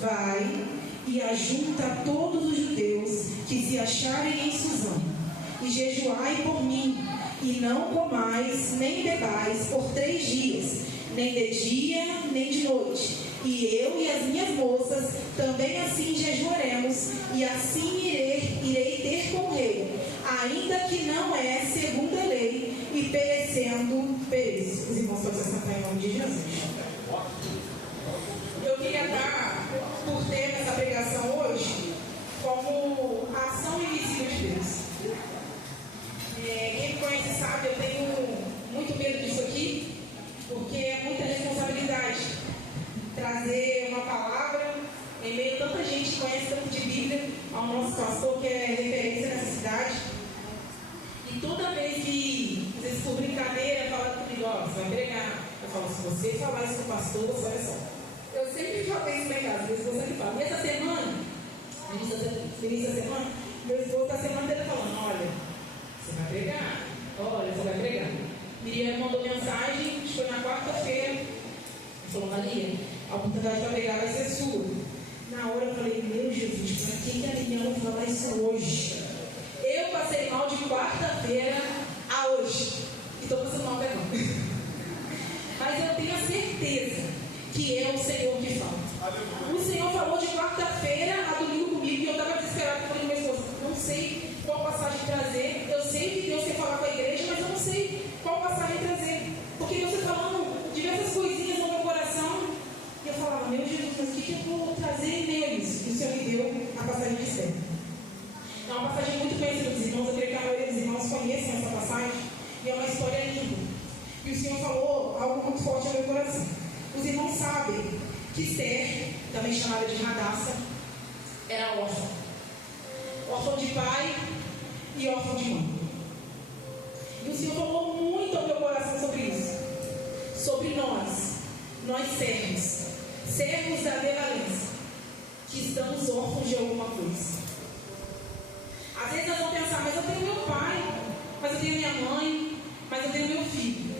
Vai e ajunta todos os judeus que se acharem em Suzã, e jejuai por mim, e não comais nem bebais por 3 dias, nem de dia nem de noite. E eu e as minhas moças também assim jejuaremos, e assim irei ter com o rei, ainda que não é segundo a lei, e perecendo, pereço. Os irmãos podem sentar em nome de Jesus. Eu queria dar por tema essa pregação hoje como a ação invisível de Deus. Quem me conhece sabe, eu tenho muito medo disso aqui, porque é muita responsabilidade trazer uma palavra em meio a tanta gente que conhece tanto de Bíblia, ao nosso pastor que é referência nessa cidade. E toda vez que, às vezes por brincadeira, fala comigo, ó, você vai pregar. Eu falo, se você falar isso com o pastor, você olha só. Eu sempre falei isso em casa, meu esposo sempre fala. E essa semana, meu esposo está a semana inteira falando, olha, você vai pregar, olha, você vai pregar. Miriam mandou mensagem, acho que foi na quarta-feira, ele falou, Maria, a oportunidade para pregar vai ser sua. Na hora eu falei, meu Jesus, para que a Miriam vai falar isso hoje? Eu passei mal de quarta-feira a hoje. E estou passando mal até agora. Mas eu tenho a certeza que é o Senhor que fala. O Senhor falou de quarta-feira a domingo comigo, e eu estava desesperado, falei, meu esposo, não sei qual passagem trazer. Eu sei que Deus quer falar com a igreja, mas eu não sei qual passagem trazer. Porque Deus está falando diversas coisinhas no meu coração. E eu falava, meu Jesus, mas o que eu vou trazer em meio a isso? E o Senhor me deu a passagem de Esther. É uma passagem muito conhecida dos irmãos, eu creio que a maioria dos irmãos conhecem essa passagem, e é uma história linda. E o Senhor falou algo muito forte ao meu coração. Os irmãos sabem que Esther, também chamada de Radassa, era órfã. Órfã de pai e órfã de mãe. E o Senhor falou muito ao meu coração sobre isso. Sobre nós servos da devalência, que estamos órfãos de alguma coisa. Às vezes nós vamos pensar, mas eu tenho meu pai, mas eu tenho minha mãe, mas eu tenho meu filho.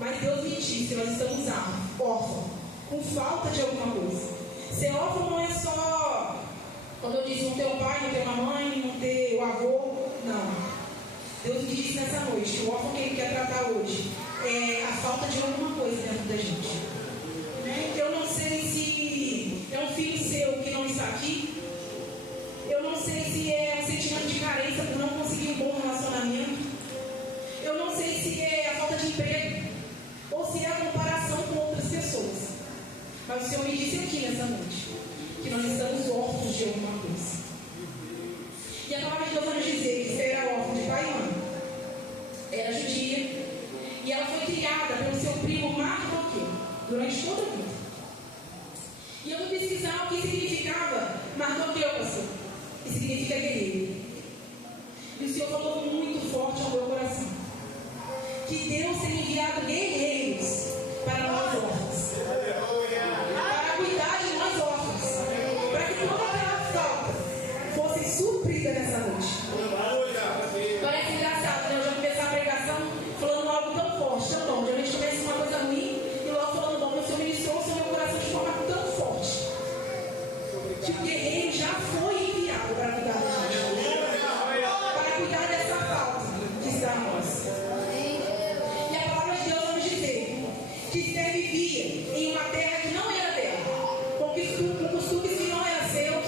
Mas Deus me disse, nós estamos órfãos, com falta de alguma coisa. Ser órfão não é só, quando eu disse não ter o pai, não ter uma mãe, não ter o avô, não. Deus me disse nessa noite, que o órfão que Ele quer tratar hoje é a falta de alguma coisa dentro da gente. Eu não sei se é um filho seu que não está aqui. Eu não sei se é um sentimento de carência por não conseguir um bom relacionamento. Eu não sei se é a falta de emprego, ou se é a comparação com outras pessoas. Mas o Senhor me disse aqui nessa noite que nós estamos órfãos de alguma coisa. E a palavra de Deus vai nos dizer que Esther era órfã de pai e mãe. Era judia. E ela foi criada pelo seu primo Mardoqueu durante toda a vida. E eu fui pesquisar o que significava Mardoqueu, pastor. Que significa guerreiro. E o Senhor falou muito forte ao meu coração que Deus tem enviado guerreiros para nós órfãos, para cuidar de nós órfãos, para que toda aquela falta fosse suprida nessa noite. Parece engraçado, né? Eu já comecei a pregação falando algo tão forte, tão bom. A gente começa uma coisa ruim e logo falando bom. O Senhor ministrou o meu coração de forma tão forte que o guerreiro já foi enviado para cuidar da gente, para cuidar dessa falta que está em nós. E a palavra de Deus vai nos dizer que Esther vivia em uma terra que não era dela, com costumes que não eram seus,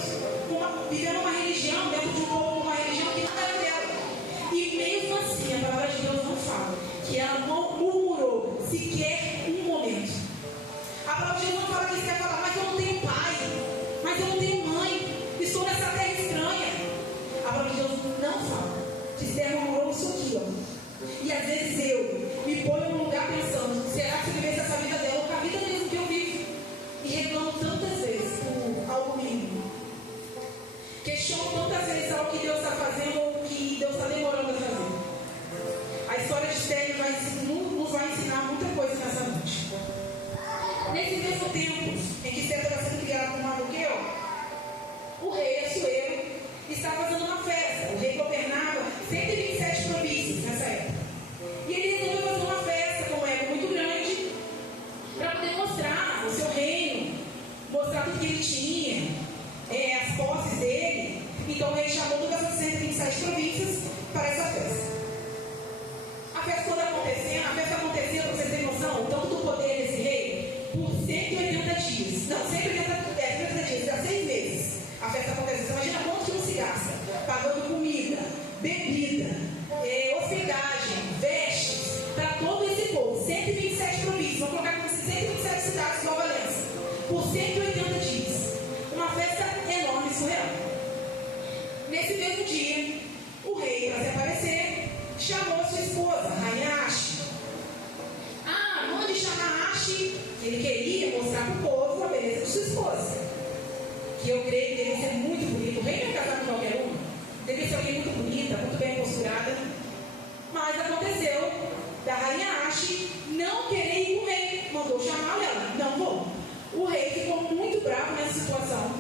vivendo uma religião, dentro de um povo, uma religião que não era dela. E mesmo assim, a palavra de Deus não fala que ela não murmurou sequer um momento. A palavra de Deus não fala que Esther fala, mas eu não tenho pai, mas eu não tenho mãe, estou nessa terra estranha. A palavra de Deus não fala que Esther murmurou isso aqui, ó. E às vezes eu me ponho num lugar pensando, será que se vivesse essa vida dela, ou com a vida mesmo que eu vivo? E reclamo tantas vezes por algo mínimo. Questiono tantas vezes algo que Deus está fazendo ou que Deus está demorando a fazer. A história de Esther nos vai ensinar muita coisa nessa noite. Nesse mesmo tempo em que Esther estava sendo criada por Mardoqueu, o rei Assuero estava fazendo uma festa. O rei governava 127 províncias nessa época. E ele resolveu fazer uma festa com uma época muito grande para poder mostrar o seu reino, mostrar tudo que que ele tinha, as posses dele. Então o rei chamou todas as 127 províncias para essa festa. A festa toda acontecendo, para vocês terem noção, o tanto do poder desse rei, por 180 dias. Não, 180 dias, há 6 meses. A festa acontece. Você imagina quanto que não se gasta? Pagando comida, bebida, hospedagem, vestes, para todo esse povo. 127 províncias, vamos colocar como 127 cidades, Nova Valença, por 180 dias. Uma festa enorme, surreal. Nesse mesmo dia, o rei, para se aparecer, chamou sua esposa, Rainha Aste. Mande chamar Aste. Ele queria mostrar para o povo a beleza de sua esposa, que eu creio que deve ser muito bonita. O rei não é casado com qualquer uma, deve ser alguém muito bonita, muito bem posturada. Mas aconteceu da Rainha Aste não querer ir com o rei. Mandou chamar ela, não vou. O rei ficou muito bravo nessa situação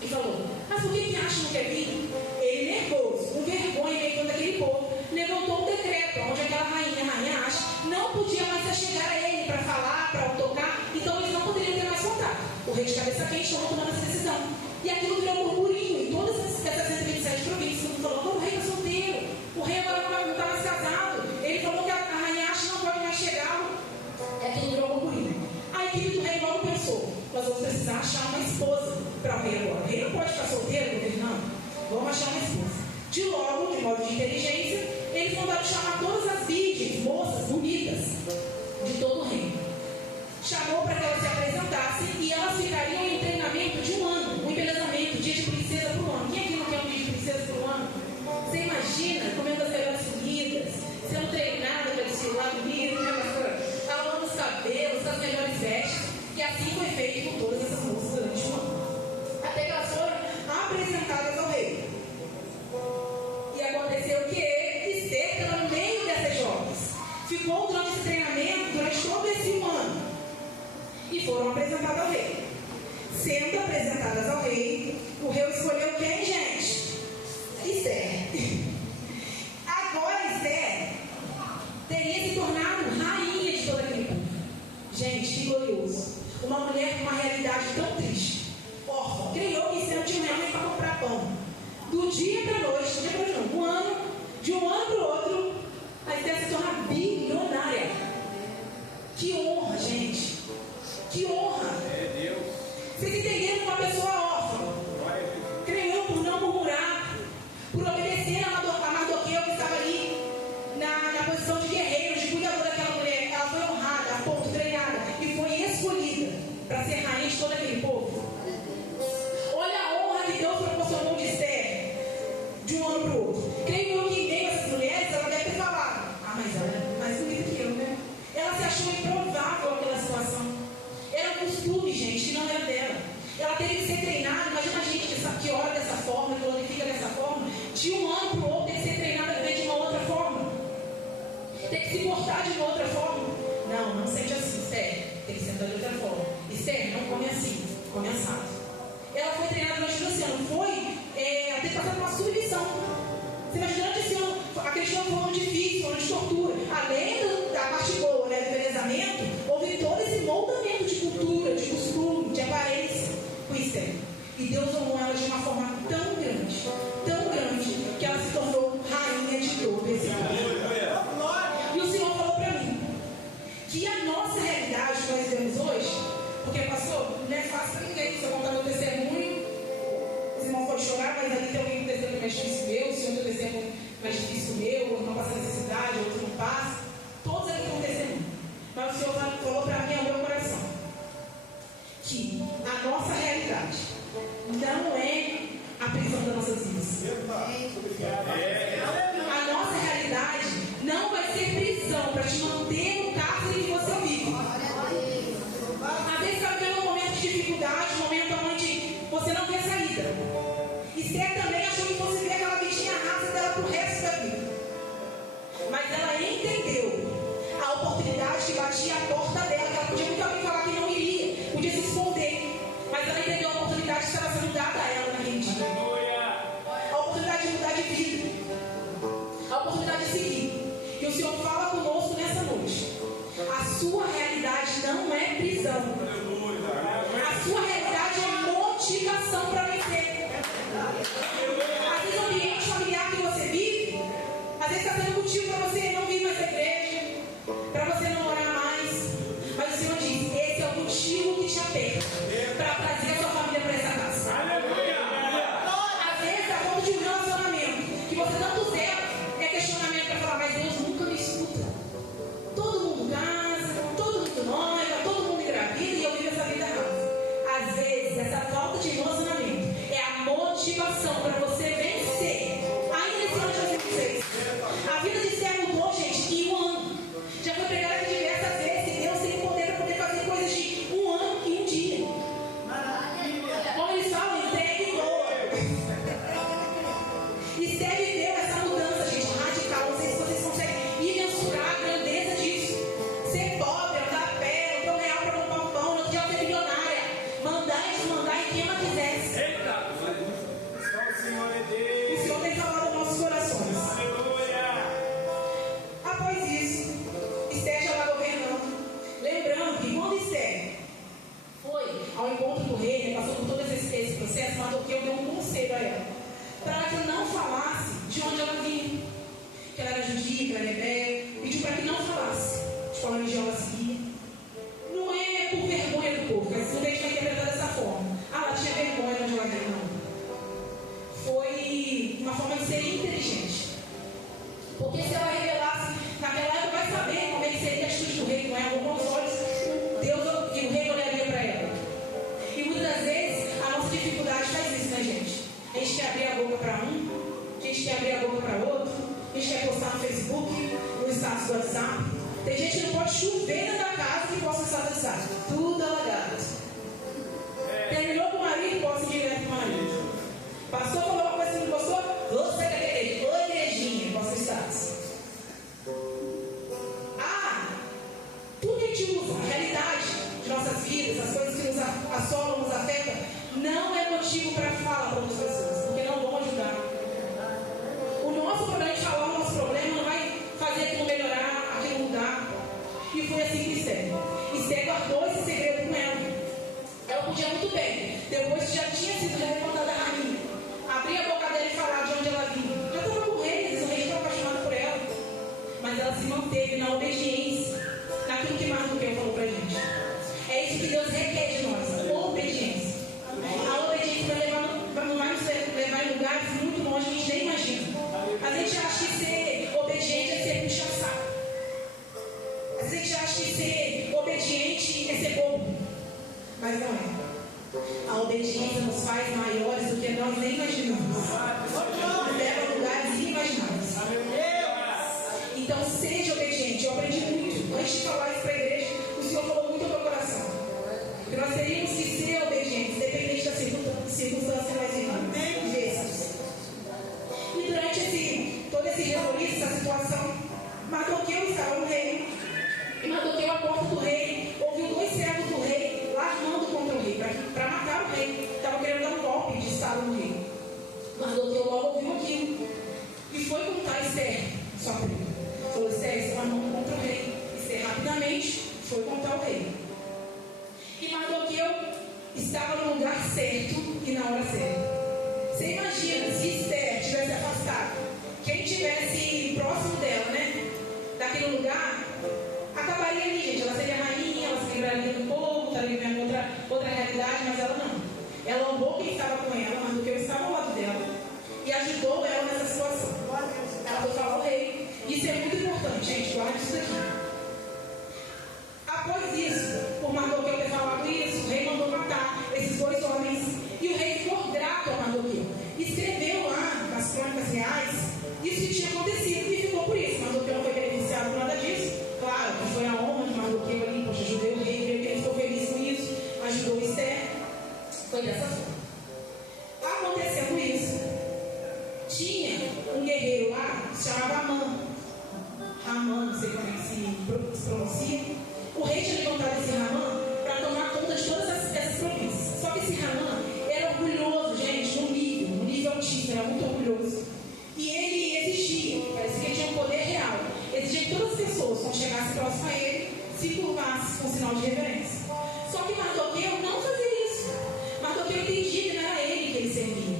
e falou: mas por que Aste não quer vir? Ele, nervoso, com vergonha em meio daquele povo, levantou um decreto onde aquela Rainha Aste não podia mais se chegar a ele para falar, para tocar. Então eles não poderiam ter mais contato. O rei de cabeça quente tomando essa decisão. E aquilo virou um burburinho em todas essas 127 províncias. Todo mundo falou: o rei está solteiro, o rei agora não está mais casado. Ele falou que a Rainha Aste não pode mais chegar. E aquilo virou um burburinho. A equipe do rei logo pensou: nós vamos precisar achar uma esposa para o rei agora. O rei não pode ficar solteiro, governando. Vamos achar uma esposa. De logo, de modo de inteligência, eles mandaram chamar todas as virgens, moças, bonitas, de todo o reino. Chamou para que elas se apresentassem e elas ficariam em treinamento de um ano, um embelezamento, dia de princesa por um ano. Quem aqui não quer um dia de princesa por um ano? Você imagina comendo as melhores comidas, sendo treinada para desfilar bonito, né, pastora? Lavando os cabelos, as melhores vestes. E assim foi feito com todas essas moças durante um ano. Até que elas foram apresentadas ao rei. E aconteceu que Esther estava no meio dessas jovens. Ficou durante esse treinamento, durante todo esse ano. E foram apresentadas ao rei. Sendo apresentadas ao rei, o rei escolheu quem, gente? Esther. Agora Esther teria se tornado rainha de todo aquele povo. Gente, que glorioso. Uma mulher com uma realidade tão triste, órfã, criou que Esther não tinha nem para comprar pão. Do dia para a noite, do dia para a noite, de um ano para o outro, a Esther se torna bilionária. Que honra, gente. Que honra. Vocês entenderam que uma pessoa órfã criou por não murmurar, por obedecer a Mardoqueu que estava ali na posição de guerreiro, de cuidador daquela mulher. Ela foi honrada, a ponto, treinada e foi escolhida para ser rainha de todo aquele povo. Olha a honra que Deus proporcionou de Esther, de um ano para o outro. Creio eu que em meio a essas mulheres, ela deve ter falado: mas ela é mais bonita que eu, né? Ela se achou improvável aquela situação. Era um costume, gente, que não era dela. Ela teve que ser treinada. Imagina a gente que ora dessa forma, que glorifica dessa forma. De um ano para o outro, tem que ser treinada a viver de uma outra forma. Tem que se portar de uma outra forma. Não sente assim, Esther. Tem que sentar de outra forma. Esther, não come assim, come assado. Ela foi treinada durante esse ano. Ela teve que passar por uma submissão. Você imagina durante esse ano, aquele ano foi um ano difícil, um ano de tortura. Além da parte boa, né, do embelezamento, houve todo esse moldamento de cultura, de costume, de aparência com Esther. E Deus honrou ela de uma forma tão grande, que ela se tornou rainha de todo esse povo. E o Senhor falou para mim que a nossa realidade que nós vivemos hoje, porque, pastor, não é fácil para ninguém. Se eu contar meu testemunho, os irmãos podem chorar, mas ali tem alguém com testemunho mais difícil meu, o Senhor tem um testemunho mais difícil meu, ou não passa necessidade, outro não passa. Todos aqui têm um testemunho. Mas o Senhor falou para mim ao meu coração que a nossa realidade não é a prisão das nossas vidas. A nossa realidade não vai ser prisão para te manter no cárcere que você vive. Às vezes você está vivendo um momento de dificuldade, um momento onde você não vê saída. Esther também achou que fosse ver aquela vidinha rasa dela para o resto da vida. Mas ela entendeu a oportunidade que batia a porta dela, que ela podia muito bem falar que não iria, podia se esconder. Mas ela entendeu a oportunidade que estava sendo dada a ela naquele dia. A oportunidade de mudar de vida. A oportunidade de seguir. E o Senhor fala conosco nessa noite. A sua realidade não é prisão. A sua realidade é motivação para você vencer, ainda nesse ano de 2006. A vida de Esther mudou, gente, em um ano. Já foi pregada aqui diversas vezes, e Deus tem o poder para poder fazer coisas de um ano e um dia. Como eles falam, Esther viveu. Esther viveu essa mudança, gente, radical. Não sei se vocês conseguem mensurar a grandeza disso. Ser pobre, andar a pé, não ter real para comprar um pão, não ter ser milionária, mandar e desmandar em quem ela quisesse. Eita! O Senhor é Deus. O Senhor tem falado aos nossos corações. Aleluia! Após isso, Esther já estava governando. Lembrando que quando Esther foi ao encontro do rei, passou por todo esse processo, Mardoqueu deu um conselho a ela, para que não falasse de onde ela vinha, que ela era judia, que ela era hebreia, pediu para que não falasse de qual religião ela seguia. Não é por vergonha do povo, mas não tem que interpretar dessa forma. Ah, ela tinha vergonha de onde ela vinha, não. Foi uma forma de ser inteligente. Porque se ela revelasse, naquela época vai saber como é que seria a atitude do rei, não é? Com os olhos, Deus e o rei olharia para ela. E muitas das vezes a nossa dificuldade faz isso, né, gente? A gente quer abrir a boca para um, a gente quer abrir a boca para outro, a gente quer postar no Facebook, no status do WhatsApp. Tem gente que não pode chover dentro da casa que posta no status do WhatsApp. Tudo alagado. Terminou com o marido, posta direto com o marido. Pastor falou uma coisa que não gostou? Você da igreja. Ô igrejinha, posta no status. Tudo que a gente usa, a realidade de nossas vidas, as coisas que nos assolam, nos afetam, não é motivo para falar para outras pessoas, porque não vão ajudar. O nosso problema de falar o nosso problema não vai fazer aquilo melhorar, aquilo mudar. E foi assim que Esther guardou esse segredo com ela. Ela podia muito bem, depois que já tinha sido levantada a rainha, abrir a boca dela e falar de onde ela vinha. Já estava com o rei, o rei estava apaixonado por ela. Mas ela se manteve na obediência, naquilo que Mardoqueu falou pra gente. É isso que Deus requer de nós, obediência. A obediência vai nos levar em lugares muito longe que a gente nem imagina. A gente acha que ser obediente é ser puxa-saco. A gente acha que ser obediente é ser bobo. Mas não é. A obediência nos faz maiores do que nós nem imaginamos. Nos leva a lugares inimagináveis. Então seja obediente. Eu aprendi muito. Antes de falar isso para a igreja, o Senhor falou muito ao meu coração. Que nós teríamos que ser obedientes, independente da circunstância mais vivas. E durante todo esse rebuliço, essa situação, Mardoqueu estava no reino. E Mardoqueu, à porta do rei, ouviu 2 servos do rei larmando contra o rei, para matar o rei. Estavam querendo dar um golpe de estado no rei. Mardoqueu logo ouviu aquilo e foi contar a Esther, sua prima. Falou: Esther, você armando contra o rei. Esther rapidamente foi contar ao rei. E Mardoqueu estava no lugar certo e na hora certa. Você imagina se Esther tivesse afastado, quem estivesse próximo dela, né, daquele lugar, acabaria ali, gente. Ela seria rainha, ela se lembraria do povo, estaria vivendo outra realidade, mas ela não. Ela honrou quem estava com ela, Mardoqueu estava ao lado dela e ajudou ela nessa situação. Ela foi falar ao rei. Isso é muito importante, gente. Guarde isso aqui. Após isso, por Mardoqueu ter falado isso, o rei mandou matar esses 2 homens. E o rei ficou grato a Mardoqueu. Escreveu lá nas crônicas reais isso que tinha acontecido e ficou por isso. Mardoqueu não foi beneficiado por nada disso. Claro que foi a honra de Mardoqueu ali. Poxa, ajudei o rei, creio que ele ficou feliz com isso. Ajudou Esther. Foi dessa forma. Acontecendo isso, tinha um guerreiro lá que se chamava Ramã, não sei como é que se pronuncia. O rei tinha levantado esse Ramã para tomar conta de todas essas províncias. Só que esse Ramã era orgulhoso, gente, no nível altíssimo, era muito orgulhoso. E ele exigia, parecia que ele tinha um poder real. Exigia que todas as pessoas, quando chegassem próximo a ele, se curvassem com sinal de reverência. Só que Mardoqueu não fazia isso. Mardoqueu entendia que não era ele que ele servia.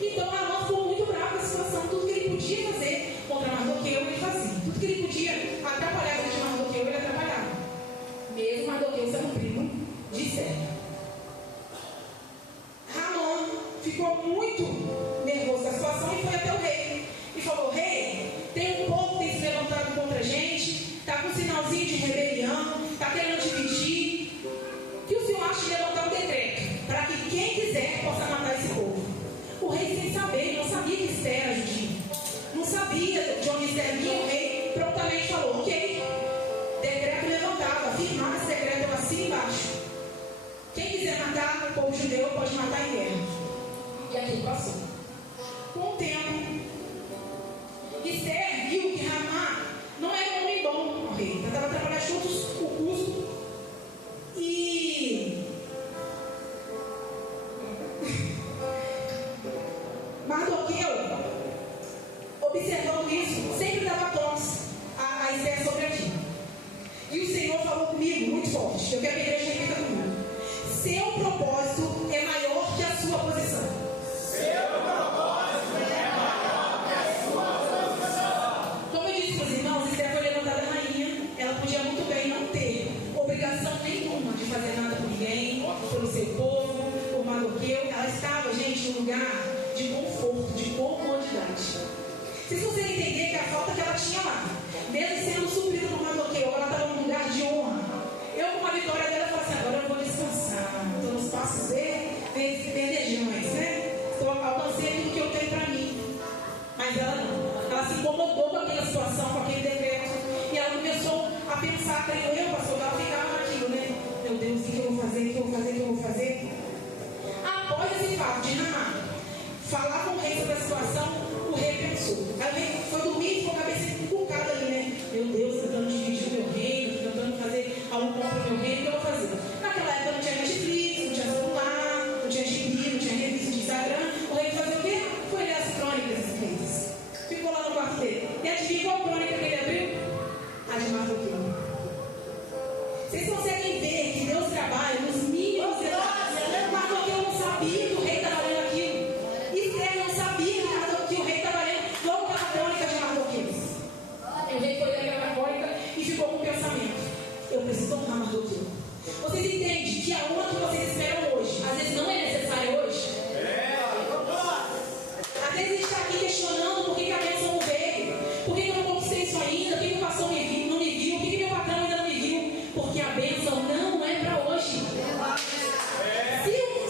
Então Ramã ficou muito bravo com a situação. Tudo que ele podia fazer contra Mardoqueu, ele fazia. Tudo que ele podia atrapalhar a vida de Mardoqueu, ele atrapalhava. Mesmo Mardoqueu sendo primo de Esther. Ramã ficou muito nervoso com a situação e foi até o rei. E falou: rei, tem um povo que tem se levantado contra a gente, está com um sinalzinho de rebelião, está querendo dividir. O que o senhor acha de levantar um decreto para que quem quiser possa matar esse povo? O rei judeu pode matar em guerra. E aquilo passou. Com o tempo, Esther viu que Ramá não era um homem bom ao rei. Ela estava trabalhando juntos o custo. E Mardoqueu, observando isso, sempre dava toques a Esther sobre aquilo. E o Senhor falou comigo muito forte. Eu quero que a igreja repita comigo. Seu propósito é maior que a sua posição. Seu propósito é maior que a sua posição. Como eu disse para os irmãos, Esther foi levantada rainha. Ela podia muito bem não ter obrigação nenhuma de fazer nada por ninguém, pelo seu povo, por Mardoqueu. Ela estava, gente, num lugar de conforto, de comodidade. Vocês conseguem entender que a falta que ela tinha lá, mesmo sendo suprida por Mardoqueu, ela estava num lugar de honra. Eu, com a vitória dela, falei assim: agora eu vou descansar. Estou nos passos verdejões, né? Alcancei aquilo que eu tenho para mim. Mas ela não. Ela se incomodou com aquela situação, com aquele decreto. E ela começou a pensar, creio eu, pastor, ela ficava naquilo, né? Meu Deus, o que eu vou fazer? O que eu vou fazer? O que eu vou fazer? Após esse fato de Ramá falar com o rei sobre a situação, o rei pensou. Aí o rei foi dormir e ficou com a cabeça encucada ali, né? Meu Deus, tentando dividir o meu reino, tentando fazer algo contra o meu reino, o que eu vou fazer? Naquela época não tinha Netflix, não tinha celular, não tinha gibi, não tinha revista de Instagram. O rei fazia o quê? Foi ler as crônicas dos reis. Ficou lá no quarto dele. E adivinha qual crônica que ele abriu? A de Mardoqueu. Vocês conseguem ver que Deus trabalha nos mínimos detalhes. Mardoqueu não sabia que o rei estava lendo aquilo. Esther não sabia que o rei estava lendo toda a crônica de Mardoqueu. O rei foi ler aquela crônica e ficou com o pensamento: eu preciso honrar Mardoqueu. Vocês entendem que a honra que vocês esperam hoje, às vezes não é necessária hoje? Às vezes a gente está aqui questionando por que a bênção não veio, por que eu não conquistei isso ainda, por que o pastor não me viu, por que meu patrão ainda não me viu, porque a bênção não é para hoje.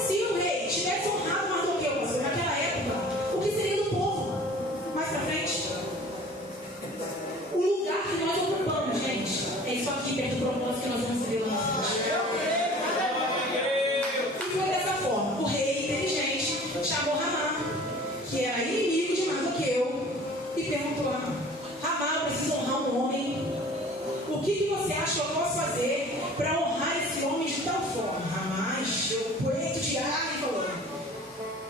Se o rei tivesse honrado Mardoqueu, pastor, naquela época, o que seria do povo? Mais para frente, o lugar que nós ocupamos, gente, é isso aqui, perto do propósito que nós vamos ver lá na frente. E foi dessa forma. O rei inteligente chamou Ramá, que era inimigo de Mardoqueu, e perguntou a Ramá: Ramá, eu preciso honrar um homem. O que você acha que eu posso fazer para honrar esse homem de tal forma? Ramá encheu o peito de ar e falou: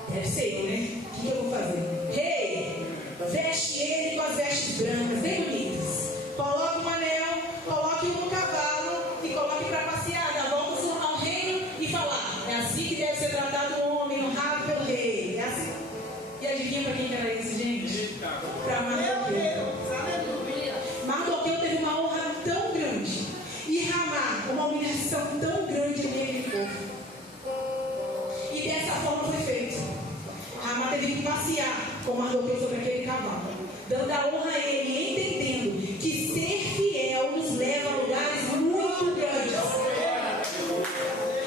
deve ser eu, né? O que eu vou fazer? Rei, veste ele com as vestes brancas, bem bonitas. Coloque um anel, coloque-o no cavalo e coloque para passear, dar voltas ao reino e falar: é assim que deve ser tratado um homem honrado pelo rei. É assim. E adivinha para quem era isso, gente? Para Mardoqueu. Mardoqueu teve uma honra tão grande e Ramá uma humilhação tão grande naquele povo. E dessa forma foi feito. Ramá teve que passear com Mardoqueu sobre aquele cavalo, dando a honra a ele, entendendo que ser fiel nos leva a lugares muito grandes.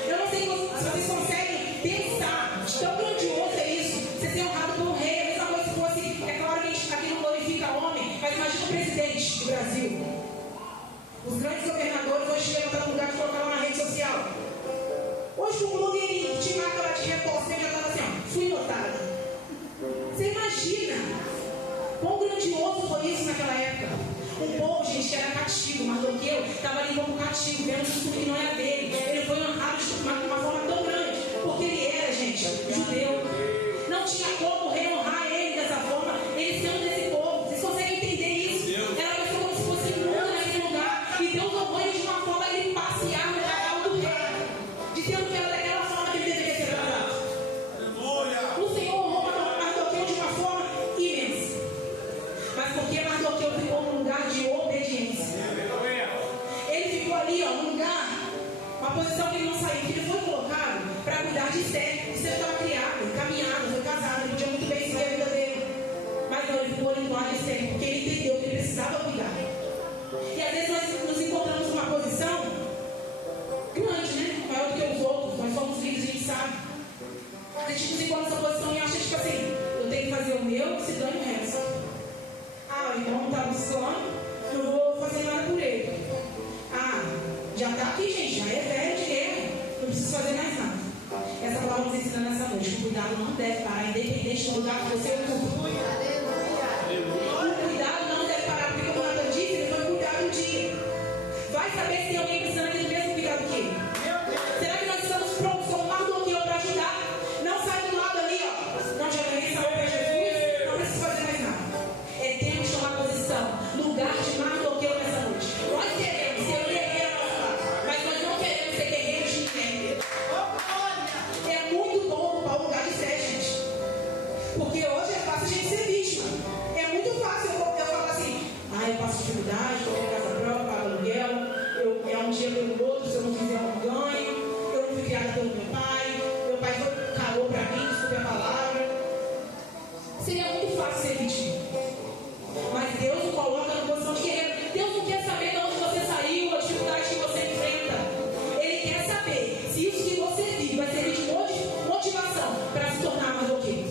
Eu não sei se vocês conseguem pensar de tão grandioso é isso, você ser honrado por um rei. É a mesma coisa se fosse, é claro que a gente aqui não glorifica homem, mas imagina o presidente do Brasil. Os grandes governadores hoje levantaram um lugar de colocar na rede social. Hoje um blogueirinho que te marca lá de reposto, já estava assim, ó, fui notado. Você imagina quão grandioso foi isso naquela época? Um povo, gente, que era cativo. Mardoqueu estava ali como cativo, vendo tudo que não era dele. Ele foi honrado de uma forma tão grande, porque ele era, gente, judeu. Não tinha como honrar ele dessa forma, ele sendo desse povo. Vocês conseguem entender isso? Era uma pessoa como se fosse imunda naquele lugar. E Deus honrou ele de uma forma a ele passear no cavalo do rei, dizendo que era daquela forma que ele deveria ser tratado. O Senhor honrou Mardoqueu de uma forma imensa. Mas porque Mardoqueu ficou num lugar de obediência. Ele ficou ali, ó, num lugar, uma posição que ele não saiu, que ele foi colocado para cuidar de Esther. Esther estava criada, caminhada, foi casada, ele podia muito bem seguir a vida dele. Mas não, ele ficou ali no lado de Esther, porque ele entendeu que ele precisava cuidar. E às vezes nós nos encontramos numa posição grande, né? Maior do que os outros, nós somos líderes, a gente sabe. A gente nos encontra nessa posição e acha tipo assim: eu tenho que fazer o meu, se dane o resto. Ah, o irmão está buscando, não vou fazer nada por ele. Ah, já está aqui, gente, já é velho de guerra, não preciso fazer mais nada. Essa palavra nos ensina nessa noite. O cuidado não deve parar, independente do lugar que você ocupa. O cuidado não deve parar, porque como Natan disse, ele foi cuidado um dia. Vai saber se tem alguém precisando aqui do mesmo cuidado que ele. Será que nós estamos prontos como Mardoqueu para ajudar? Não sai do lado ali, ó. Não já ganhei salvo para Jesus, não precisa fazer mais nada. É tempo de tomar posição. Lugar de Mardoqueu nessa noite. Nós queremos ser guerreiros, mas nós não queremos ser guerreiros de ninguém. É muito bom ocupar o lugar de fé, gente. Porque hoje é fácil a gente ser vítima. É muito fácil eu falar assim: eu passo dificuldade, estou com casa própria, pago aluguel, é um dia pelo outro, se eu não fizer, eu não ganho, eu não fui criada pelo meu pai foi calor para mim, desculpe a palavra. Seria muito fácil ser vítima. Mas Deus o coloca na posição de guerreiro. Deus não quer saber de onde você saiu, a dificuldade que você enfrenta. Ele quer saber se isso que você vive vai servir de motivação para se tornar Mardoqueu.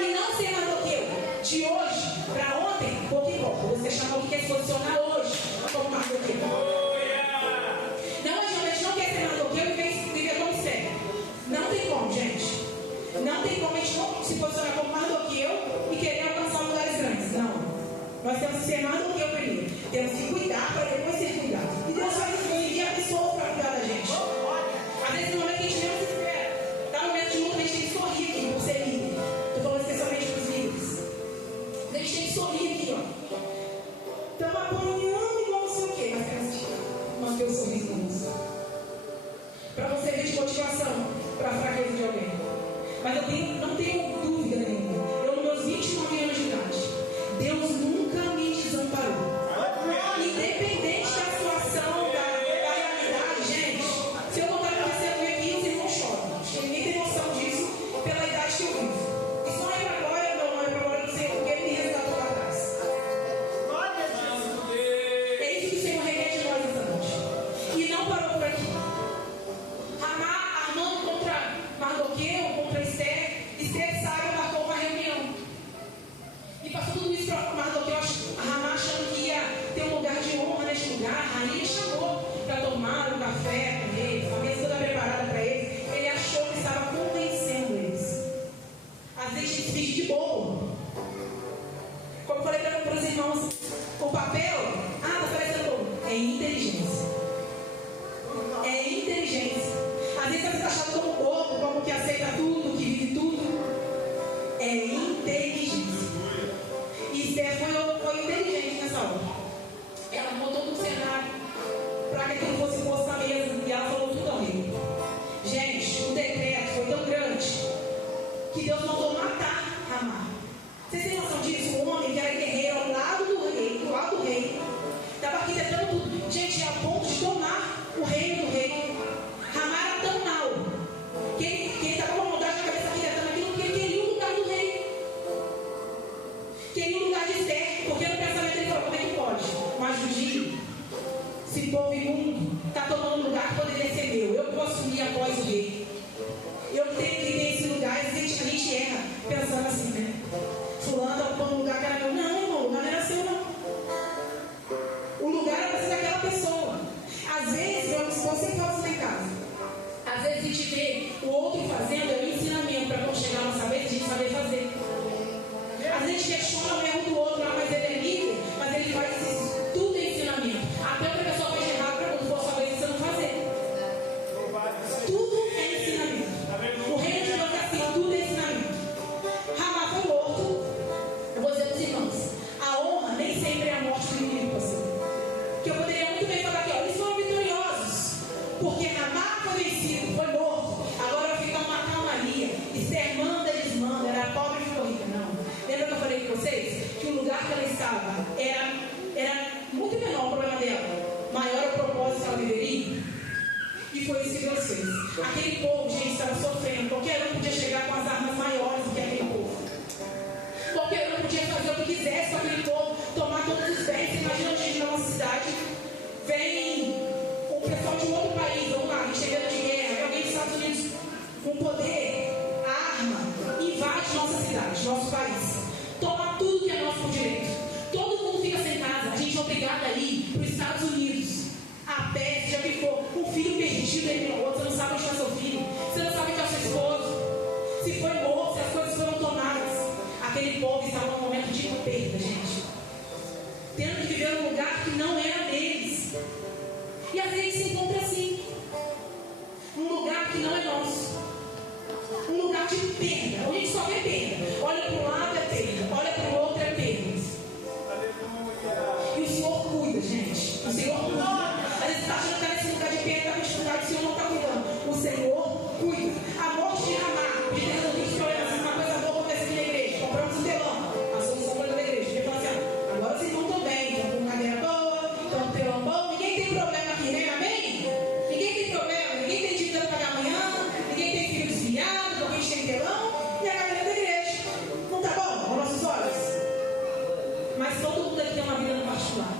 E não ser Mardoqueu de hoje para ontem, pouco importa. Você chamou que quer se posicionar hoje como Mardoqueu. Não adianta, a gente não quer ser Mardoqueu e viver como servo. Não tem como, gente. Não tem como a gente não se posicionar como Mardoqueu e querer alcançar lugares grandes. Não. Nós temos que ser Mardoqueu primeiro. Temos que cuidar para depois ser cuidado. E Deus faz isso e envia pessoas para cuidar da gente. Às vezes no momento que a gente não se espera. Tá no momento de luta, a gente tem que sorrir aqui por ser líder. Estou falando especialmente para os líderes. A gente tem que sorrir aqui, ó. Estamos apanhando igual não sei o quê. Mas temos que manter o sorriso no rosto. Para você ver de motivação para a fraqueza de alguém. Mas eu não tenho dúvida nenhuma. Eu, nos meus 29 anos de idade, Deus nunca me desamparou. Independente da situação, da realidade, gente. Se eu contar para você, eu vim aqui e os irmãos choram. Acho que ninguém tem noção disso pela idade que eu vivo. Isso não é para glória, não é para glória, não sei porque ele me resgatou lá atrás. É isso que o Senhor requer de nós essa noite. E não parou por aqui. Armando contra Mardoqueu, contra Esther. Esther saiu e marcou uma reunião. E passou tudo isso para Mardoqueu, Ramá achando que ia ter um lugar de honra neste lugar. A rainha chamou para tomar um café com eles, a mesa toda preparada para eles. Ele achou que estava convencendo eles. Às vezes a gente finge de bobo. Como eu falei para os irmãos, o papel, tá parecendo bobo. É inteligência. É inteligência. Às vezes você está achando como bobo, como que aceita tudo, que vive tudo. É inteligência. E Esther foi inteligente nessa hora. Ela botou no cenário para que aquilo fosse posto na mesa. E ela falou tudo ao rei. Gente, o decreto foi tão grande que Deus mandou matar Ramá. Vocês têm noção disso? Um homem que era guerreiro ao lado do rei, estava arquitetando tudo. Gente, a ponto de tomar o reino do rei. Ramá era tão mal que ele estava com uma vontade na cabeça arquitetando aquilo porque ele queria o lugar do rei. Queria o lugar de Esther, porque no pensamento ele falou: como é que pode? Mas judia, esse povo imundo está tomando um lugar que poderia ser meu. Eu posso assumir após o rei. Eu tenho que ter esse lugar. A gente erra pensando assim, né? Fulano está ocupando um lugar que era meu. Não, irmão, o lugar não era seu, não. O lugar era para ser daquela pessoa. Às vezes, você fala isso lá em casa. Às vezes a gente vê o outro fazendo, é um ensinamento para quando chegar a nossa vez, a gente saber fazer. Às vezes a gente questiona o erro do outro, mas ele é líder, mas ele faz isso. Tudo é ensinamento. Até outra pessoa faz errado para quando for sua vez você não fazer. Tudo é ensinamento. O reino de Deus é assim, tudo é ensinamento. Ramá foi morto. Eu vou dizer para os irmãos, a honra nem sempre é a morte do inimigo, pastor. Que eu poderia muito bem falar aqui, ó, eles foram vitoriosos. Porque Ramá foi vencido, foi morto. Agora vai ficar uma calmaria. Esther manda, eles mandam. Era pobre e ficou rica. Não. Lembra que eu falei com vocês? Que o lugar que ela estava era muito menor o problema dela. Maior o propósito que ela viveria. E foi isso que Deus fez. Aquele povo, gente, estava sofrendo. Qualquer um podia chegar com as armas maiores do que aquele povo. Qualquer um podia fazer o que quisesse com aquele povo. Tomar todos os bens. Você imagina a gente na nossa cidade. Vem um pessoal de um outro país, vamos lá, chegando de guerra, alguém dos Estados Unidos com poder, arma, invade nossa cidade, nosso país, toma tudo que é nosso por direito. Todo mundo fica sem casa, a gente é obrigado a ir para os Estados Unidos, a pé, já ficou, um filho perdido aí no outro, você não sabe onde está seu filho, você não sabe onde está seu esposo, se foi morto, se as coisas foram tomadas. Aquele povo estava num momento de perda, gente, tendo que viver num lugar que não era deles. E às vezes se encontra assim, num lugar que não é nosso, um lugar de perda, onde a gente só vê perda. Olha para um lado é perda, olha para o outro é perda. E o Senhor cuida, gente. O Senhor cuida. Às vezes você está achando que está nesse lugar de perda, está com dificuldade, o Senhor não está cuidando. O Senhor cuida. A morte de Ramá, de resolver os problemas, uma coisa boa acontece aqui na igreja. Compramos um telão, a solução foi da igreja. Ele falou assim: agora vocês não estão bem, estão com cadeira boa, estão com telão bom, ninguém tem problema aqui, né? Amém? Ninguém tem problema, ninguém tem dívida para pagar amanhã, ninguém tem filho desviado, porque a gente tem telão, e a cadeira da igreja. Não está bom aos nossos olhos? Mas todo mundo aqui tem uma vida no particular.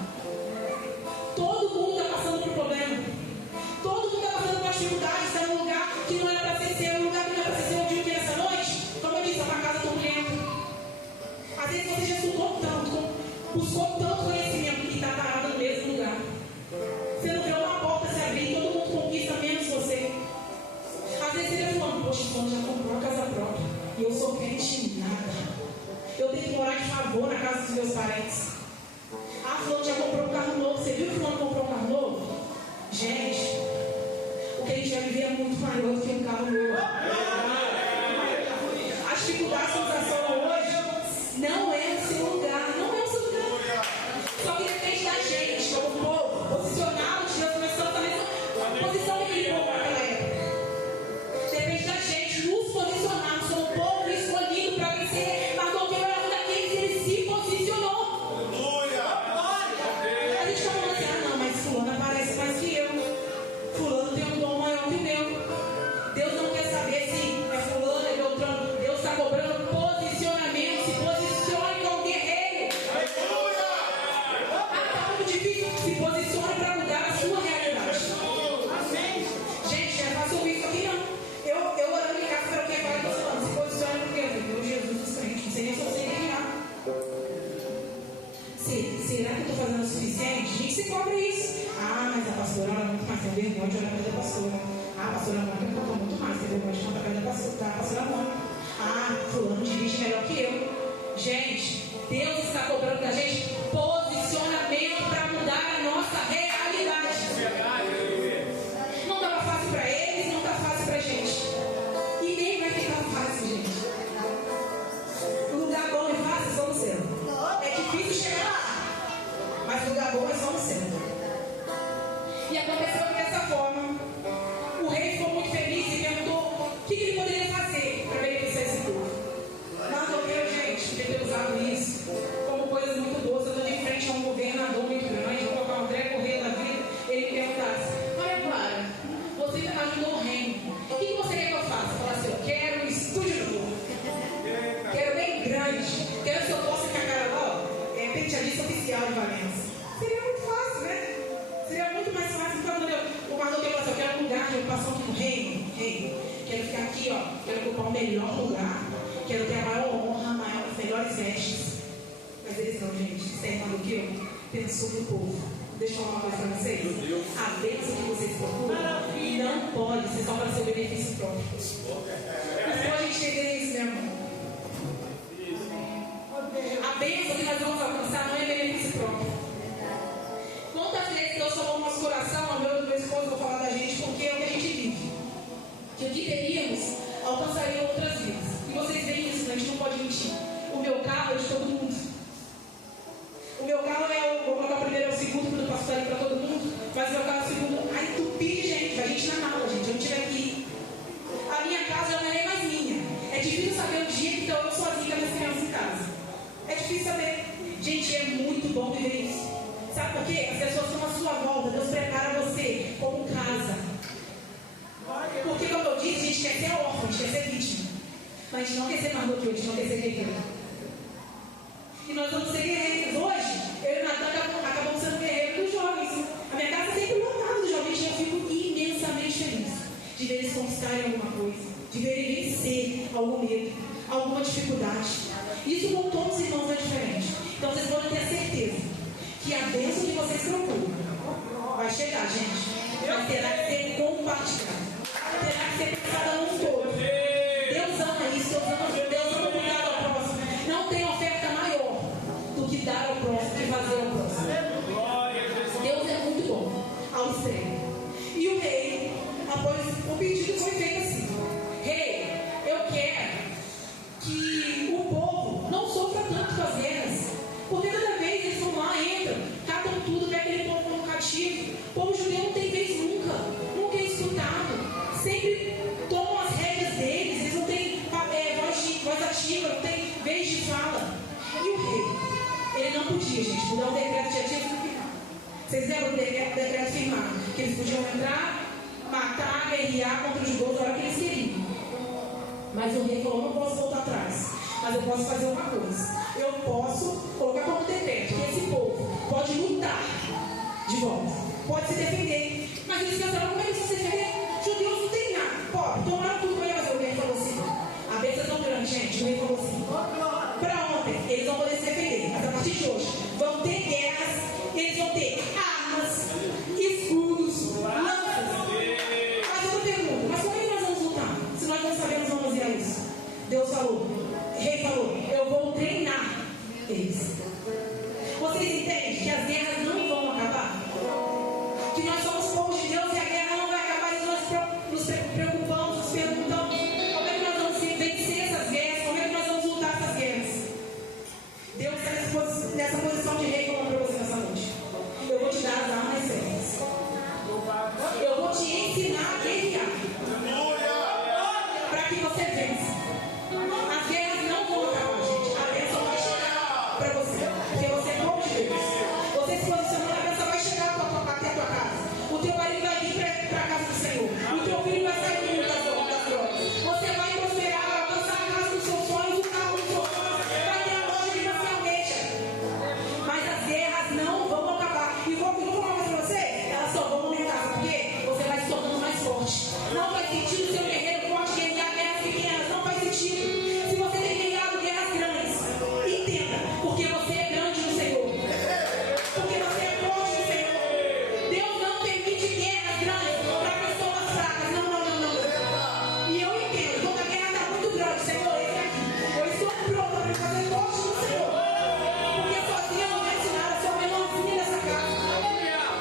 Todo mundo está passando por problema. Todo mundo está passando por dificuldades. Está num lugar que não era para ser seu. Um lugar que não era para ser seu. Um dia que nessa noite, como eu disse, é uma casa turbulenta. Às vezes você já estudou tanto, buscou tanto conhecimento e está parado no mesmo lugar. Você não vê uma porta se abrir e todo mundo conquista menos você. Às vezes você está falando: poxa, fulano já comprou a casa própria e eu sou crente em nada. Eu tenho que morar de favor na casa dos meus parentes. Ah, fulano já comprou um carro novo. Você viu que fulano comprou um carro novo? Gente, o que a gente vai viver é muito maior do que um carro novo. As dificuldades que nos assolam hoje não é o seu lugar. Não é o seu lugar. Só que depende da gente, como povo, posicionado de Deus, começando a mesma posição daquele povo naquela época. Depende da gente nos posicionarmos como povo escolhido para vencer. Será que eu estou fazendo o suficiente? A gente se cobra isso. Ah, mas a pastora ora muito mais. Tem vergonha de orar para a pastora. Ah, a pastora Mônica conta muito mais. Tem vergonha de contar para a pastora Mônica. Ah, fulano dirige melhor que eu. Gente, Deus está cobrando da gente posicionamento para mudar a nossa realidade. Não estava fácil para eles, não está fácil para a gente. E nem vai ficar fácil, gente. O lugar bom e fácil só no céu. É difícil chegar lá. Mas o lugar bom é só no céu. E aconteceu dessa forma. O rei ficou muito feliz e perguntou o que ele poderia fazer para beneficiar esse povo. Mardoqueu, gente, ter usado isso como coisas muito boas. Eu estou de frente a um governador muito grande, vou colocar o André Correia da vida. Ele perguntasse: olha, Clara, você ajudou o reino. O que você quer que eu faça? Eu falasse: eu quero um estúdio novo. Quero bem grande. Quero que eu possa ficar cara lá, penteadista oficial de Valença. Seria muito fácil, né? Seria muito mais fácil. Então, o Mardoqueu falou assim: eu quero um lugar de ocupação aqui no reino. Quero ficar aqui, ó. Quero ocupar o melhor lugar. Quero ter a maior honra, as melhores vestes. Mas eles não, gente. Isso é Mardoqueu pensou no povo. Deixa eu falar uma coisa para vocês. A bênção que vocês procuram não pode ser só para seu benefício próprio. Mas só a gente entender isso, meu amor. A bênção que nós vamos alcançar não é benefício próprio. Quantas vezes Deus falou no nosso coração, meu esposo, vou falar da gente, porque é o que a gente vive. Que o que teríamos alcançaria outras vidas. E vocês veem isso, a gente não pode mentir. O meu carro é de todo mundo. O meu carro vou colocar o primeiro, é o segundo, quando eu passo ali para todo mundo. Mas o meu carro é o segundo. Aí entupir de gente, a gente na mala, gente. Eu não tive aqui. A minha casa já não é nem mais minha. É difícil saber o dia que estou eu sozinha com as minhas crianças em casa. É difícil saber. Gente, é muito bom viver isso. Sabe por quê? As pessoas estão à sua volta. Deus prepara você como casa. Porque, como eu disse, a gente quer ser órfão, a gente quer ser vítima. Mas a gente não quer ser Mardoqueu, a gente não quer ser guerreiro. E nós vamos ser guerreiros. Hoje, eu e o Natan acabamos sendo guerreiros dos jovens. A minha casa é sempre lotada dos jovens e eu fico imensamente feliz de ver eles conquistarem alguma coisa, de ver eles vencer algum medo, alguma dificuldade. Isso com todos os irmãos é diferente. Então vocês podem ter a certeza que a bênção que vocês procuram vai chegar, gente. Mas terá que ser compartilhada. terá que ser pensada num todo. Deus ama isso, Deus ama cuidar ao próximo. Não tem oferta maior do que dar ao próximo, que fazer ao próximo. Deus é muito bom, ao extremo. E o rei, após o pedido foi feito assim: rei, eu quero que o povo não sofra tanto com as guerras, porque toda vez eles vão lá, entram, catam tudo, pegam aquele povo como cativo. O povo judeu não tem vez nunca é escutado, sempre tomam as rédeas deles, eles não têm voz ativa, não tem vez de fala. E o rei, ele não podia, gente, mudar o decreto, já tinha sido firmado. Vocês lembram do decreto firmado? Que eles podiam entrar, matar, guerrear contra os judeus na hora que eles queriam. Mas o rei falou: não posso voltar atrás, mas eu posso fazer uma coisa. Eu posso colocar como decreto que esse povo pode lutar de volta, pode se defender. Mas eles pensaram: como é que eles vão se defender? Judeus não tem nada, pobre, tomaram tudo para ele. Mas o rei falou assim: a bênção é tão grande, gente. O rei falou assim: para ontem eles vão poder se defender, mas a partir de hoje vão ter guerras, eles vão ter armas, escudos, lanças. Mas eu pergunto: mas como é que nós vamos lutar se nós não sabemos manusear isso? Deus falou, o rei falou: eu vou treinar eles. Vocês entendem que as guerras não vão acabar? Que nós somos povos de Deus e a guerra não vai acabar, e nós nos preocupamos, nos perguntamos: como é que nós vamos vencer essas guerras? Como é que nós vamos lutar essas guerras? Deus está nessa posição de rei, como para você nessa noite. Eu vou te dar as armas certas. Eu vou te ensinar a guerrear, para que você vença. As guerras não vão acabar, gente. A bênção vai chegar para você, porque você é povo de Deus. Você se posicionou, a bênção vai chegar até a tua casa. O teu marido vai vir para a casa do Senhor. O teu filho vai sair das drogas. Você vai prosperar, vai alcançar a casa dos seus sonhos, o carro dos seus sonhos, vai ter a loja que você almeja. Mas as guerras não vão acabar. E vou falar para você: elas só vão aumentar, porque você vai se tornando mais forte. Não faz sentido ser um guerreiro forte guerrear guerras pequenas. Não faz sentido. Se você tem guerreado guerras grandes, entenda: porque você é grande no Senhor, porque você é forte no Senhor. Deus não permite guerras grandes para pessoas fracas. Não. E eu entendo: quando a guerra está muito grande, Senhor, esse aqui, eu estou pronta para fazer forte no Senhor, porque sozinha eu não venço nada, sou a menorzinha dessa casa.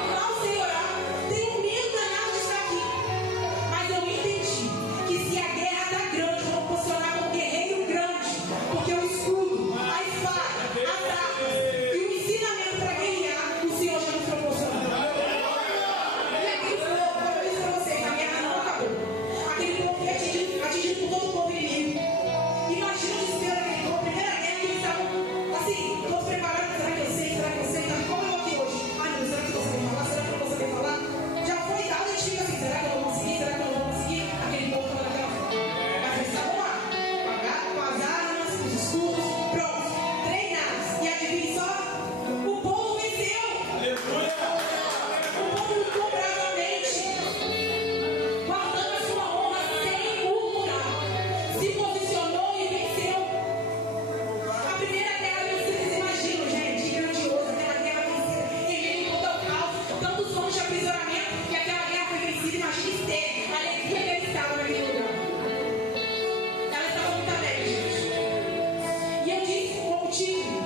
Não sei orar, tenho medo danado de estar aqui. Mas eu entendi que se a guerra está grande, eu vou posicionar como guerreiro grande, porque o escudo, a espada, as armas e o ensinamento para guerrear, o Senhor já nos proporcionou. E aquele povo, como eu disse para vocês, a guerra não acabou. Aquele povo foi atingido por todo o povo inimigo. Imagina o desespero daquele povo, a primeira guerra que eles estavam assim, todos preparados: será que eu sei? Como eu aqui hoje? Ai meu Deus, será que eu vou saber falar? Será que eu vou saber falar? Já foi dado, a gente fica assim: será que eu vou conseguir? Será que eu não vou conseguir? Aquele povo estava naquela forma. Mas eles estavam lá, com as armas, os escudos, prontos, treinados. E adivinha só? O povo venceu. O povo lutou bravamente, guardando a sua honra sem murmurar. Se posicionou e venceu. A primeira guerra que vocês imaginam, gente, grandiosa, aquela guerra vencida em meio a todo o caos, tantos anos de aprisionamento, que aquela guerra foi vencida. Imagina Esther, a alegria que ele estava naquele lugar. Ela estava muito alegre, gente. E eu disse como título: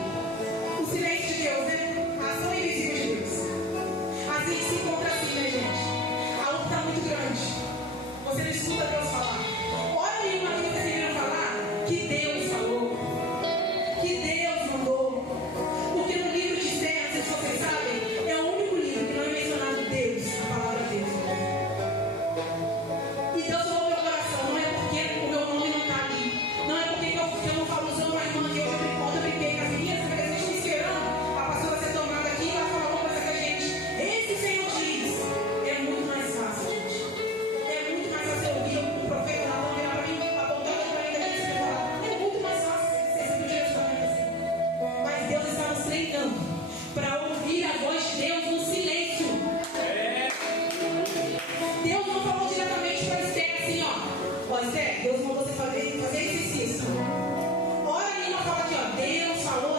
o silêncio de Deus, né? A ação invisível de Deus. Assim se encontra assim, né, gente? A luta está muito grande. Você não escuta Deus falar. Olha aí uma coisa que vocês viram falar: que Deus falou, que Deus mandou. Porque no livro de Esther, não sei se vocês sabem, é o único livro que não é mencionado Deus, a palavra Deus. E Deus falou no meu coração: não é porque o meu nome não está ali, não é porque eu não falo usando uma irmã que hoje eu brinquei com as meninas, porque a gente está esperando a pastora ser tomada aqui e ela falar uma coisa com a gente. Esse Senhor diz: é muito mais fácil, gente. É muito mais fácil eu ouvir o profeta na mão, virar para mim, apontando para mim, da gente falar. É muito mais fácil ser esse direcionamento assim. Mas Deus está nos treinando para ouvir a voz de Deus no silêncio. Deus não falou diretamente para Esther assim: ó Esther, Deus mandou você fazer esse exercício. Olha ali, não fala aqui: ó, Deus falou